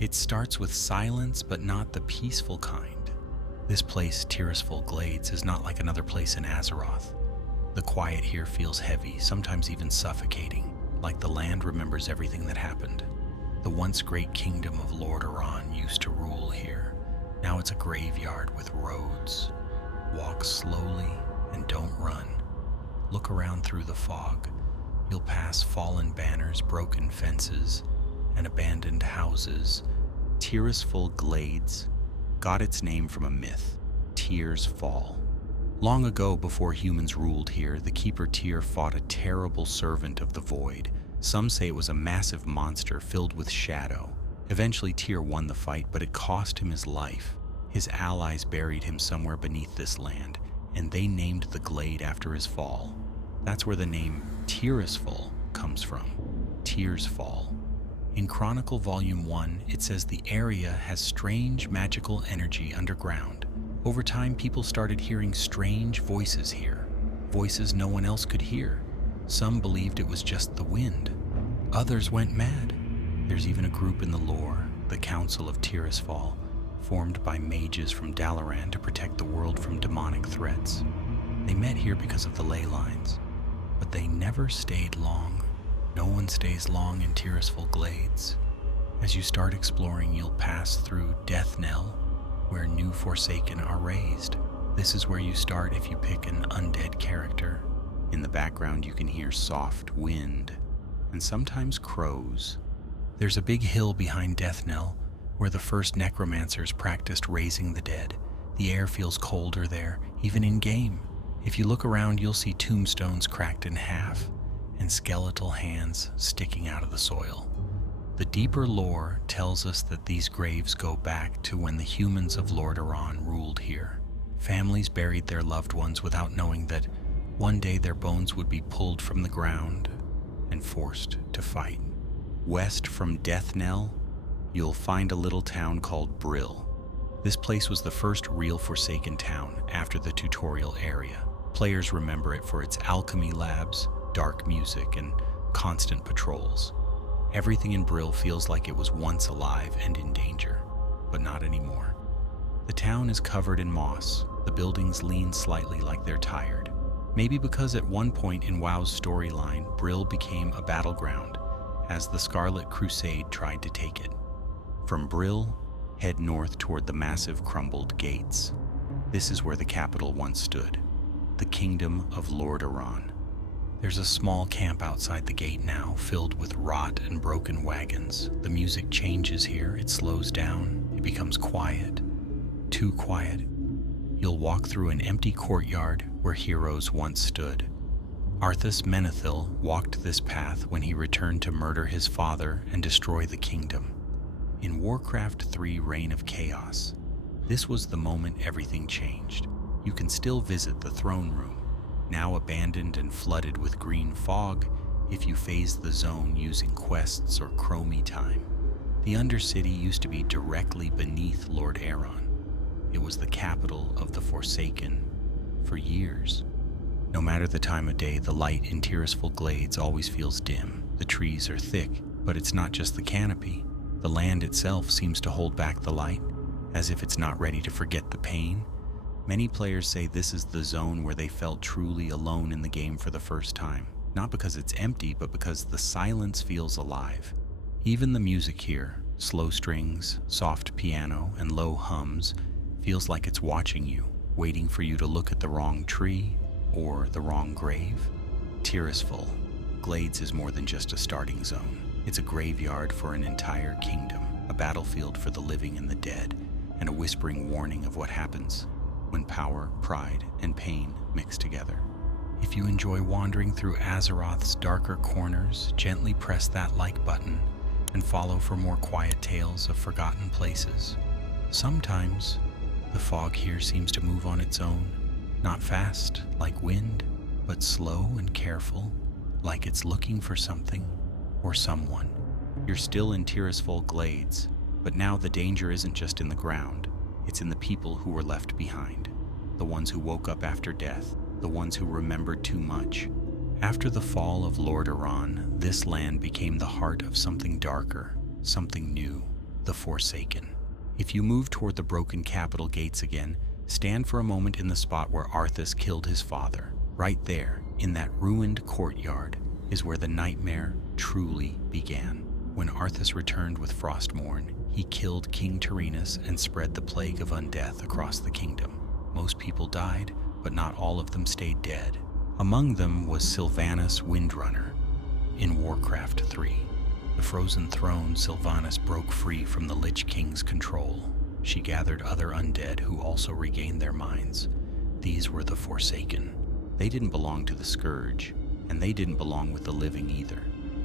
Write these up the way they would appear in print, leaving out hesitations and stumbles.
It starts with silence, but not the peaceful kind. This place, Tirisfal Glades, is not like another place in Azeroth. The quiet here feels heavy, sometimes even suffocating, like the land remembers everything that happened. The once great kingdom of Lordaeron used to rule here. Now it's a graveyard with roads. Walk slowly and don't run. Look around through the fog. You'll pass fallen banners, broken fences, and abandoned houses. Tirisfal Glades got its name from a myth, Tyr's Fall. Long ago, before humans ruled here, the Keeper Tyr fought a terrible servant of the void. Some say it was a massive monster filled with shadow. Eventually, Tyr won the fight, but it cost him his life. His allies buried him somewhere beneath this land, and they named the glade after his fall. That's where the name Tirisfal comes from, Tyr's Fall. In Chronicle Volume 1, it says the area has strange magical energy underground. Over time, people started hearing strange voices here, voices no one else could hear. Some believed it was just the wind. Others went mad. There's even a group in the lore, the Council of Tirisfal, formed by mages from Dalaran to protect the world from demonic threats. They met here because of the ley lines, but they never stayed long. No one stays long in Tirisfal Glades. As you start exploring, you'll pass through Deathknell, where new Forsaken are raised. This is where you start if you pick an undead character. In the background, you can hear soft wind and sometimes crows. There's a big hill behind Deathknell where the first necromancers practiced raising the dead. The air feels colder there, even in game. If you look around, you'll see tombstones cracked in half and skeletal hands sticking out of the soil. The deeper lore tells us that these graves go back to when the humans of Lordaeron ruled here. Families buried their loved ones without knowing that one day their bones would be pulled from the ground and forced to fight. West from Deathknell, you'll find a little town called Brill. This place was the first real Forsaken town after the tutorial area. Players remember it for its alchemy labs, dark music, and constant patrols. Everything in Brill feels like it was once alive and in danger, but not anymore. The town is covered in moss. The buildings lean slightly like they're tired. Maybe because at one point in WoW's storyline, Brill became a battleground as the Scarlet Crusade tried to take it. From Brill, head north toward the massive crumbled gates. This is where the capital once stood, the Kingdom of Lordaeron. There's a small camp outside the gate now, filled with rot and broken wagons. The music changes here, it slows down, it becomes quiet. Too quiet. You'll walk through an empty courtyard where heroes once stood. Arthas Menethil walked this path when he returned to murder his father and destroy the kingdom. In Warcraft 3 Reign of Chaos, this was the moment everything changed. You can still visit the throne room, now abandoned and flooded with green fog if you phase the zone using quests or chromie time. The Undercity used to be directly beneath Lordaeron. It was the capital of the Forsaken for years. No matter the time of day, the light in Tirisfal Glades always feels dim. The trees are thick, but it's not just the canopy. The land itself seems to hold back the light, as if it's not ready to forget the pain. Many players say this is the zone where they felt truly alone in the game for the first time. Not because it's empty, but because the silence feels alive. Even the music here, slow strings, soft piano, and low hums, feels like it's watching you, waiting for you to look at the wrong tree or the wrong grave. Tirisfal Glades is more than just a starting zone. It's a graveyard for an entire kingdom, a battlefield for the living and the dead, and a whispering warning of what happens when power, pride, and pain mix together. If you enjoy wandering through Azeroth's darker corners, gently press that like button and follow for more quiet tales of forgotten places. Sometimes, the fog here seems to move on its own, not fast like wind, but slow and careful, like it's looking for something or someone. You're still in Tirisfal Glades, but now the danger isn't just in the ground, it's in the people who were left behind, the ones who woke up after death, the ones who remembered too much. After the fall of Lordaeron, this land became the heart of something darker, something new. the Forsaken. If you move toward the broken capital gates again, stand for a moment in the spot where Arthas killed his father. Right there, in that ruined courtyard, is where the nightmare truly began. When Arthas returned with Frostmourne, he killed King Tirinus and spread the plague of undeath across the kingdom. Most people died, but not all of them stayed dead. Among them was Sylvanas Windrunner. In Warcraft 3, the Frozen Throne, Sylvanas broke free from the Lich King's control. She gathered other undead who also regained their minds. These were the Forsaken. They didn't belong to the Scourge, and they didn't belong with the living either.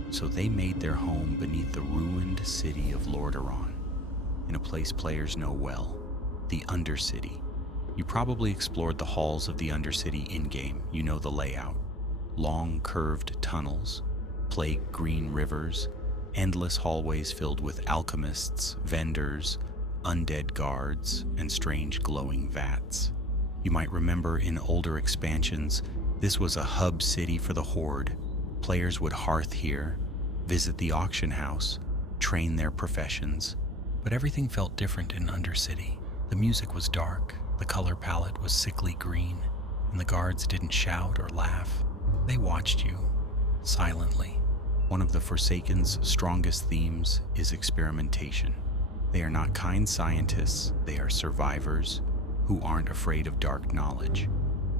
So they made their home beneath the ruined city of Lordaeron, in a place players know well, the Undercity. You probably explored the halls of the Undercity in-game. You know the layout. Long, curved tunnels, plague-green rivers, endless hallways filled with alchemists, vendors, undead guards, and strange glowing vats. You might remember in older expansions, this was a hub city for the Horde. Players would hearth here, visit the auction house, train their professions. But everything felt different in Undercity. The music was dark, the color palette was sickly green, and the guards didn't shout or laugh. They watched you, silently. One of the Forsaken's strongest themes is experimentation. They are not kind scientists, they are survivors who aren't afraid of dark knowledge.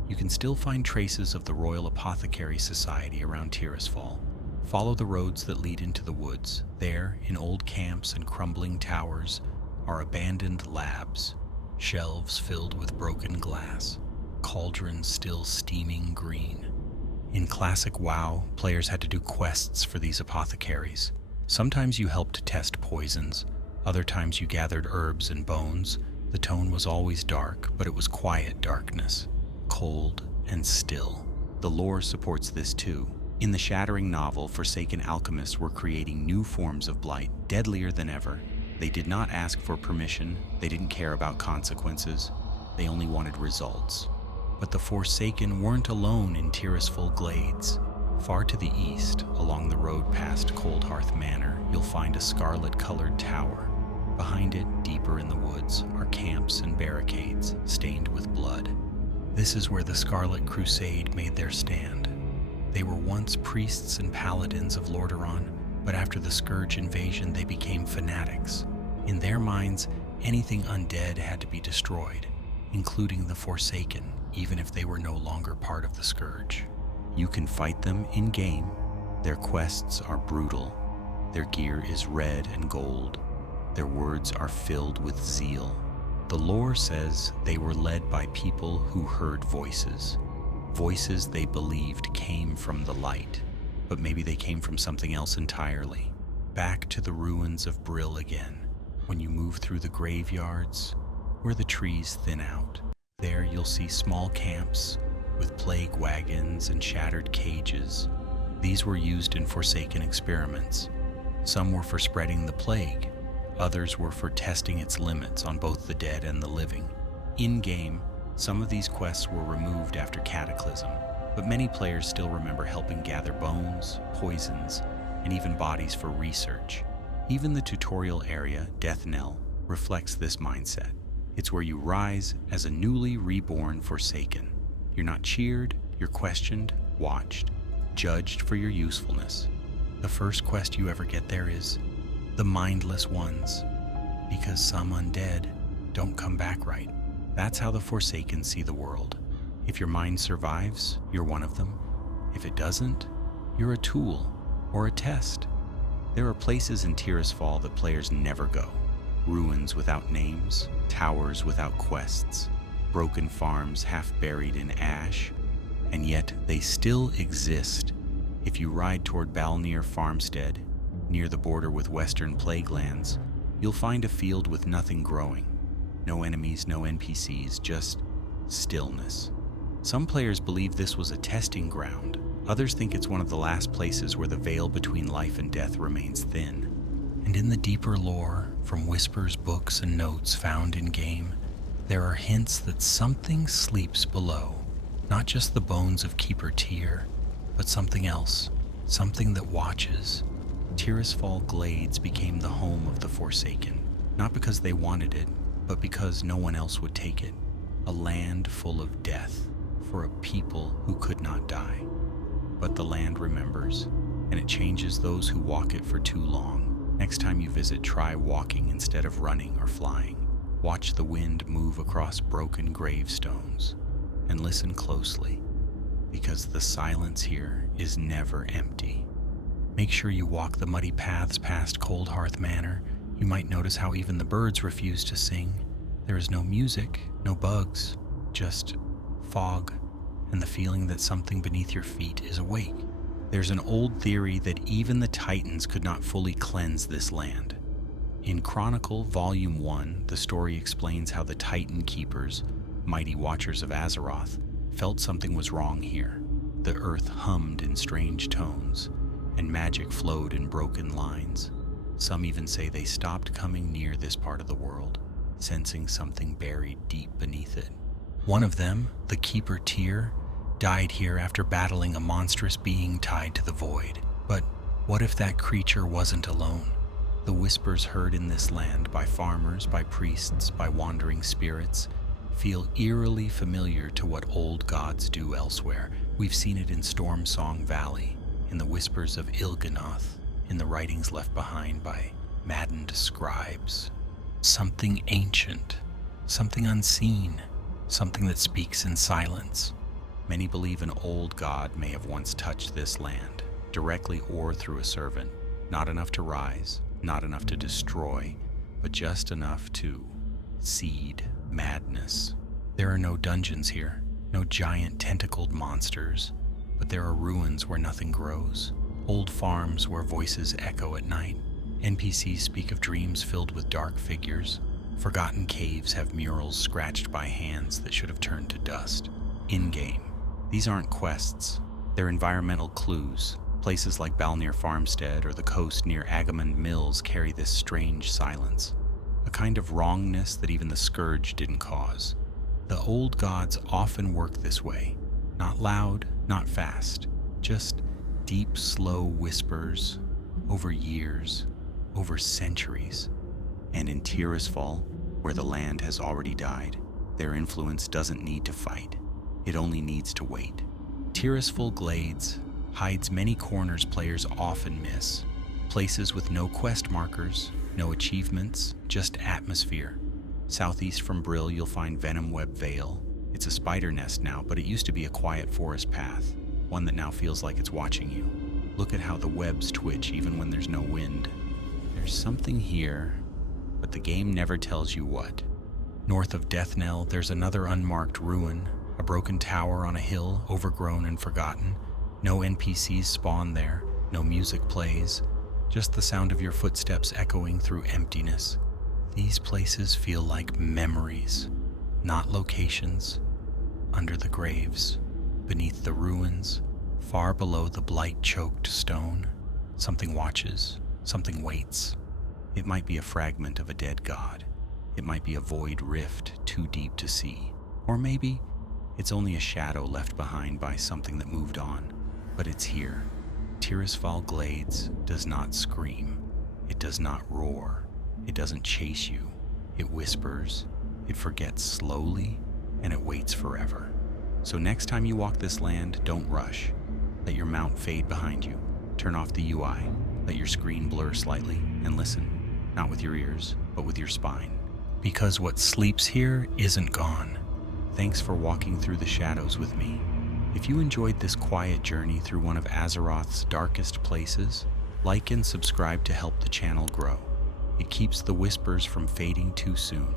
You can still find traces of the Royal Apothecary Society around Tirisfal. Follow the roads that lead into the woods. There, in old camps and crumbling towers, are abandoned labs, shelves filled with broken glass, cauldrons still steaming green. In classic WoW, players had to do quests for these apothecaries. Sometimes you helped test poisons, other times you gathered herbs and bones. The tone was always dark, but it was quiet darkness, cold and still. The lore supports this too. In the shattering novel, Forsaken alchemists were creating new forms of blight, deadlier than ever. They did not ask for permission, they didn't care about consequences, they only wanted results. But the Forsaken weren't alone in Tirisfal Glades. Far to the east, along the road past Coldhearth Manor, you'll find a scarlet-colored tower. Behind it, deeper in the woods, are camps and barricades stained with blood. This is where the Scarlet Crusade made their stand. They were once priests and paladins of Lordaeron, but after the Scourge invasion they became fanatics. In their minds, anything undead had to be destroyed, including the Forsaken, even if they were no longer part of the Scourge. You can fight them in-game. Their quests are brutal. Their gear is red and gold. Their words are filled with zeal. The lore says they were led by people who heard voices. Voices they believed came from the light, but maybe they came from something else entirely. Back to the ruins of Brill again. When you move through the graveyards, where the trees thin out, there you'll see small camps with plague wagons and shattered cages. These were used in Forsaken experiments. Some were for spreading the plague, others were for testing its limits on both the dead and the living. In-game, some of these quests were removed after Cataclysm, but many players still remember helping gather bones, poisons, and even bodies for research. Even the tutorial area, Deathknell, reflects this mindset. It's where you rise as a newly reborn Forsaken. You're not cheered, you're questioned, watched, judged for your usefulness. The first quest you ever get there is the Mindless Ones, because some undead don't come back right. That's how the Forsaken see the world. If your mind survives, you're one of them. If it doesn't, you're a tool or a test. There are places in Tirisfal that players never go. Ruins without names, towers without quests, broken farms half buried in ash, and yet they still exist. If you ride toward Balnir Farmstead, near the border with Western Plaguelands, you'll find a field with nothing growing. No enemies, no NPCs, just stillness. Some players believe this was a testing ground. Others think it's one of the last places where the veil between life and death remains thin. And in the deeper lore, from whispers, books, and notes found in-game, there are hints that something sleeps below. Not just the bones of Keeper Tyr, but something else, something that watches. Tirisfal Glades became the home of the Forsaken. Not because they wanted it, but because no one else would take it. A land full of death for a people who could not die. But the land remembers, and it changes those who walk it for too long. Next time you visit, try walking instead of running or flying. Watch the wind move across broken gravestones, and listen closely, because the silence here is never empty. Make sure you walk the muddy paths past Cold Hearth Manor. You might notice how even the birds refuse to sing. There is no music, no bugs, just fog, and the feeling that something beneath your feet is awake. There's an old theory that even the Titans could not fully cleanse this land. In Chronicle Volume 1, the story explains how the Titan Keepers, mighty watchers of Azeroth, felt something was wrong here. The earth hummed in strange tones, and magic flowed in broken lines. Some even say they stopped coming near this part of the world, sensing something buried deep beneath it. One of them, the Keeper Tyr, died here after battling a monstrous being tied to the void. But what if that creature wasn't alone? The whispers heard in this land by farmers, by priests, by wandering spirits feel eerily familiar to what old gods do elsewhere. We've seen it in Stormsong Valley, in the whispers of Il'gynoth, in the writings left behind by maddened scribes. Something ancient, something unseen, something that speaks in silence. Many believe an old god may have once touched this land, directly or through a servant. Not enough to rise, not enough to destroy, but just enough to seed madness. There are no dungeons here, no giant tentacled monsters, but there are ruins where nothing grows, old farms where voices echo at night. NPCs speak of dreams filled with dark figures. Forgotten caves have murals scratched by hands that should have turned to dust. In-game, these aren't quests, they're environmental clues. Places like Balnir Farmstead or the coast near Agamemnon Mills carry this strange silence, a kind of wrongness that even the Scourge didn't cause. The old gods often work this way, not loud, not fast, just deep, slow whispers over years, over centuries. And in Tirisfal, where the land has already died, their influence doesn't need to fight, it only needs to wait. Tirisfal Glades hides many corners players often miss. Places with no quest markers, no achievements, just atmosphere. Southeast from Brill, you'll find Venomweb Vale. It's a spider nest now, but it used to be a quiet forest path, one that now feels like it's watching you. Look at how the webs twitch even when there's no wind. There's something here, but the game never tells you what. North of Deathknell, there's another unmarked ruin, a broken tower on a hill, overgrown and forgotten. No NPCs spawn there, no music plays, just the sound of your footsteps echoing through emptiness. These places feel like memories, not locations. Under the graves, beneath the ruins, far below the blight-choked stone, something watches, something waits. It might be a fragment of a dead god. It might be a void rift too deep to see. Or maybe it's only a shadow left behind by something that moved on. But it's here. Tirisfal Glades does not scream. It does not roar. It doesn't chase you. It whispers. It forgets slowly, and it waits forever. So next time you walk this land, don't rush. Let your mount fade behind you. Turn off the UI. Let your screen blur slightly, and listen. Not with your ears, but with your spine. Because what sleeps here isn't gone. Thanks for walking through the shadows with me. If you enjoyed this quiet journey through one of Azeroth's darkest places, like and subscribe to help the channel grow. It keeps the whispers from fading too soon.